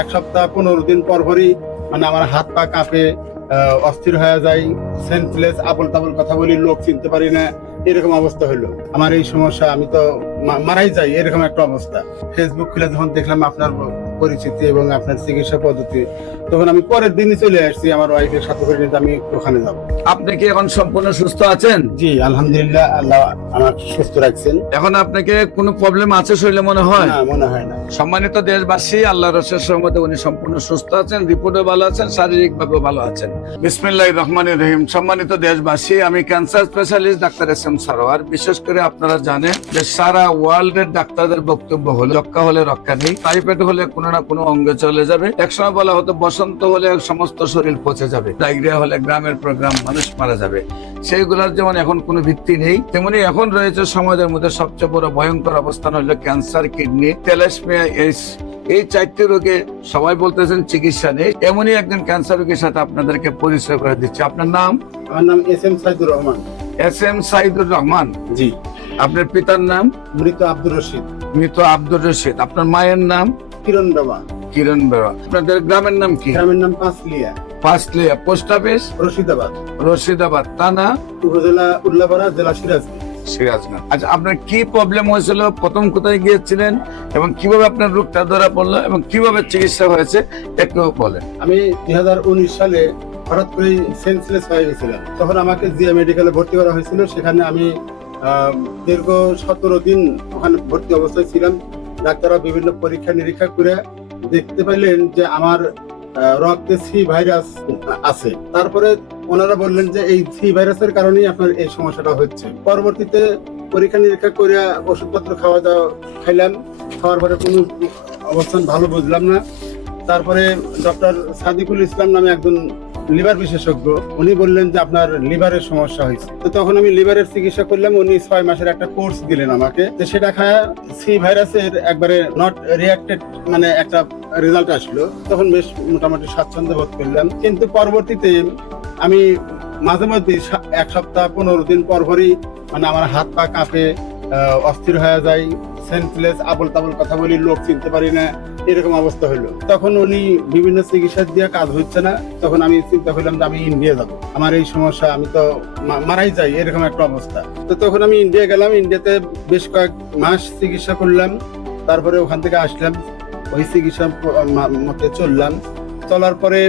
এক সপ্তাহ 15 দিন পরই মানে আমার হাত পা কাঁপে, অস্থির হয়ে যায়, সেন্সলেস, আবল তাবল কথা বলি, লোক চিনতে পারি না, এরকম অবস্থা হলো। আমার এই সমস্যা, আমি তো মারাই যাই, এরকম একটা অবস্থা। ফেসবুক খুলে যখন দেখলাম আপনার পরিচিতি এবং আপনার চিকিৎসা পদ্ধতি, তখন আমি পরের দিনই চলে আসছি আমার ওয়াইফের সাথে করে নিতে, আমি ওখানে যাব। আপনি কি এখন সম্পূর্ণ সুস্থ আছেন? জি আলহামদুলিল্লাহ, আল্লাহ আমাকে সুস্থ রাখছেন। এখন আপনাকে কোনো প্রবলেম আছে শরীরে মনে হয়? না, মনে হয় না। সম্মানিত দেশবাসী, আল্লাহর রসের রহমতে উনি সম্পূর্ণ সুস্থ আছেন, রিপোর্টে ভালো আছেন, শারীরিক ভাবে ভালো আছেন। বিসমিল্লাহির রহমানির রহিম। সম্মানিত দেশবাসী, আমি cancer specialist doctor S M Sarwar. বিশেষ করে আপনারা জানেন যে সারা ওয়ার্ল্ডের ডাক্তারদের বক্তব্য হলো যক্ষা হলে রক্ষা নেই, টাইফয়েড হলে কোনো না কোনো অঙ্গে চলে যাবে, একসময় বলা হতো বসন্ত হলে সমস্ত শরীর পচে যাবে, ডায়রিয়া হলে গ্রামের পর গ্রাম মানুষ মারা যাবে। সেইগুলোর যেমন এখন কোনো ভিত্তি নেই, তেমনি এখন রয়েছে সমাজের মধ্যে সবচেয়ে বড় ভয়ঙ্কর অবস্থান হলো ক্যান্সার, কিডনি, থ্যালাসেমিয়া, এইডস। এই 4টি রোগে সবাই বলতেছেন চিকিৎসা নেই। এমনই একজন ক্যান্সার রোগীর সাথে আপনাদেরকে পরিচয় করে দিচ্ছি। আপনার নাম? আমার নাম S M Saidur Rahman. S M Saidur Rahman. জি। আপনার পিতার নাম? মৃত আব্দুর রশিদ। মৃত আব্দুর রশিদ। আপনার মায়ের নাম? কিরণ বাবা। কিরণ বেরা। আপনাদের গ্রামের নাম কি? গ্রামের নাম পাঁচলিয়া। পাঁচলিয়া। Post office? রশিদাবাদ। রশিদাবাদ। থানা? উপজেলা উল্লাপাড়া, জেলা সিরাজগঞ্জ। সিরাজগঞ্জ। আচ্ছা, আপনার কি প্রবলেম হয়েছিল, প্রথম কোথায় গিয়েছিলেন এবং কিভাবে আপনার রোগটা ধরা পড়লো এবং কিভাবে চিকিৎসা হয়েছে একটু বলেন। আমি 2019 সালে হঠাৎ করে সেন্সলেস হয়ে গেছিলাম। তখন আমাকে জিয়া মেডিকেলে ভর্তি করা হয়েছিল। সেখানে আমি দীর্ঘ 17 দিন ওখানে ভর্তি অবস্থায় ছিলাম। ডাক্তাররা বিভিন্ন পরীক্ষা নিরীক্ষা করে দেখতে পেলেন যে আমার রক্তে সি ভাইরাস আছে। তারপরে ওনারা বললেন যে এই সি ভাইরাসের কারণেই আপনার এই সমস্যাটা হচ্ছে। পরবর্তীতে পরীক্ষা নিরীক্ষা করে ওষুধপত্র খাইলাম। খাওয়ার পরে কোনো অবস্থান ভালো বুঝলাম না। তারপরে ডক্টর সাদিকুল ইসলাম নামে একজন লিভার বিশেষজ্ঞ, উনি বললেন যে আপনার লিভারের সমস্যা হয়েছে। তো তখন আমি লিভারের চিকিৎসা করলাম। উনি 6 মাসের একটা কোর্স দিলেন আমাকে। তো সেটা খায় সি ভাইরাসের একবারে নট রিয়াক্টেড মানে একটা রেজাল্ট আসলো। তখন বেশ মোটামুটি স্বাচ্ছন্দ্য বোধ করলাম। কিন্তু পরবর্তীতে আমি মাঝে মধ্যে 1 সপ্তাহ 15 দিন পরই মানে আমার হাত পা কাঁপে, অস্থির হয়ে যায়, সেন্সলেস, আবল তাবল কথা বলি, লোক চিনতে পারি না, এরকম অবস্থা হলো। তখন উনি বিভিন্ন চিকিৎসা দিয়ে কাজ হচ্ছে না। তখন আমি চিন্তা করলাম যে আমি ইন্ডিয়া যাব, আমার এই সমস্যা, আমি তো মারাই যাই, এরকম একটা অবস্থা। তো তখন আমি ইন্ডিয়া গেলাম। ইন্ডিয়াতে বেশ কয়েক মাস চিকিৎসা করলাম। তারপরে ওখান থেকে আসলাম, ওই চিকিৎসা মতে চললাম। চলার পরে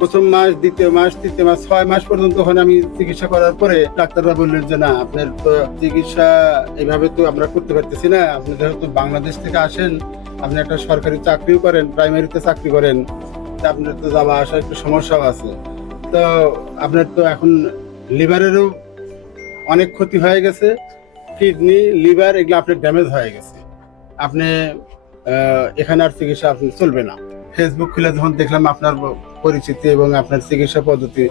প্রথম মাস, দ্বিতীয় মাস, তৃতীয় মাস, 6 মাস পর্যন্ত ওখানে আমি চিকিৎসা করার পরে ডাক্তাররা বললেন যে না, আপনার তো চিকিৎসা এইভাবে তো আমরা করতে পারতেছি না। আপনি যেহেতু বাংলাদেশ থেকে আসেন, আপনি একটা সরকারি চাকরিও করেন, প্রাইমারিতে চাকরি করেন, তা আপনার তো যাওয়া আসা একটু সমস্যাও আছে। তো আপনার তো এখন লিভারেরও অনেক ক্ষতি হয়ে গেছে, কিডনি, লিভার এগুলো আপনার ড্যামেজ হয়ে গেছে। আপনি এখানে আর চিকিৎসা আপনি চলবে না। ফেসবুক খুলে যখন দেখলাম আপনার পরিচিতি এবং আপনার চিকিৎসা পদ্ধতি,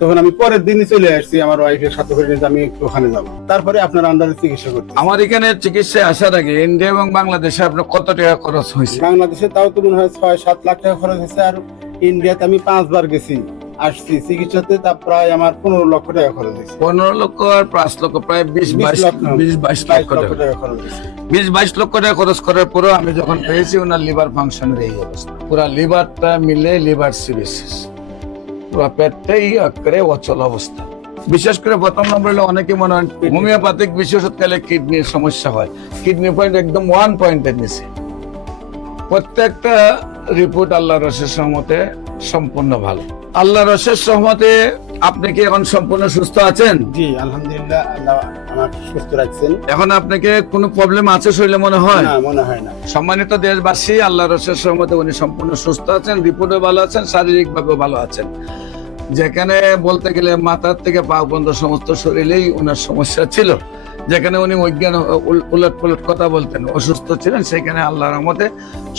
তখন আমি পরের দিনই চলে আসছি আমার ওয়াইফের সাথে করে নিতে, আমি ওখানে যাব। তারপরে আপনার আন্ডারে চিকিৎসা করতে। আমার এখানে চিকিৎসায় আসার আগে ইন্ডিয়া এবং বাংলাদেশে আপনার কত টাকা খরচ হয়েছে? বাংলাদেশে তাও তো মনে হয় 6-7 লাখ টাকা খরচ হয়েছে। আর ইন্ডিয়াতে আমি 5 বার গেছি, আসছি চিকিৎসাতে, তা প্রায় আমার 15 লক্ষ টাকা খরচ হয়েছে। 15 লক্ষ আর 5 লক্ষ, প্রায় 20-22 লক্ষ টাকা খরচ হয়েছে। 20-22 লক্ষ টাকা খরচ করার পরেও আমি যখন পেয়েছি ওনার লিভার ফাংশনের এই অবস্থা, পুরা লিভারটা মিলে লিভার সিরোসিস, পুরো পেটটাই একেবারে অচল অবস্থা। বিশেষ করে প্রথম নম্বর হলো অনেকে মনে হয় হোমিওপ্যাথিক বিশেষ ওষুধ খেলে কিডনির সমস্যা হয়। কিডনি পয়েন্ট একদম 1 পয়েন্টের নিচে। প্রত্যেকটা রিপোর্ট আল্লাহর রসের সহমতে সম্পূর্ণ ভালো। আল্লাহর রসের সহমতে আপনি কি এখন সম্পূর্ণ সুস্থ আছেন? জি আলহামদুলিল্লাহ, আল্লাহ আমাকে সুস্থ রাখছেন। এখন আপনাকে কোনো প্রবলেম আছে শরীরে মনে হয়? না, মনে হয় না। সম্মানিত দেশবাসী, আল্লাহর রসের সহমতে উনি সম্পূর্ণ সুস্থ আছেন, রিপোর্টে ভালো আছেন, শারীরিক ভাবে ভালো আছেন। যেখানে বলতে গেলে মাথার থেকে পা পর্যন্ত সমস্ত শরীরেই ওনার সমস্যা ছিল, যেখানে উনি অজ্ঞান উলট পালট কথা বলতেন, অসুস্থ ছিলেন, সেখানে আল্লাহর রহমতে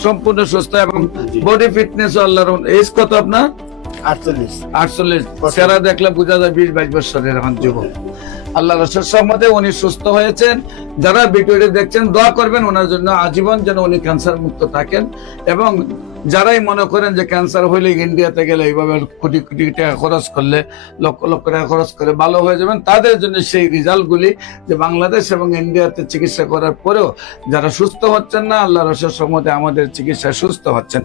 সম্পূর্ণ সুস্থ এবং বডি ফিটনেস আল্লাহর। এজ কত আপনার? 48। চেহারা দেখলে বোঝা যায় 20-22 বছরের এখন যুবক। আল্লাহ রসুল সহমতে উনি সুস্থ হয়েছেন। যারা ভিডিওটি দেখছেন দোয়া করবেন ওনার জন্য, আজীবন যেন উনি ক্যান্সার মুক্ত থাকেন। এবং যারাই মনে করেন যে ক্যান্সার হইলে ইন্ডিয়াতে গেলে এইভাবে কোটি কোটি টাকা খরচ করলে, লক্ষ লক্ষ টাকা খরচ করে ভালো হয়ে যাবেন, তাদের জন্য সেই রেজাল্টগুলি যে বাংলাদেশ এবং ইন্ডিয়াতে চিকিৎসা করার পরেও যারা সুস্থ হচ্ছেন না, আল্লাহ রসুল সহমতে আমাদের চিকিৎসায় সুস্থ হচ্ছেন।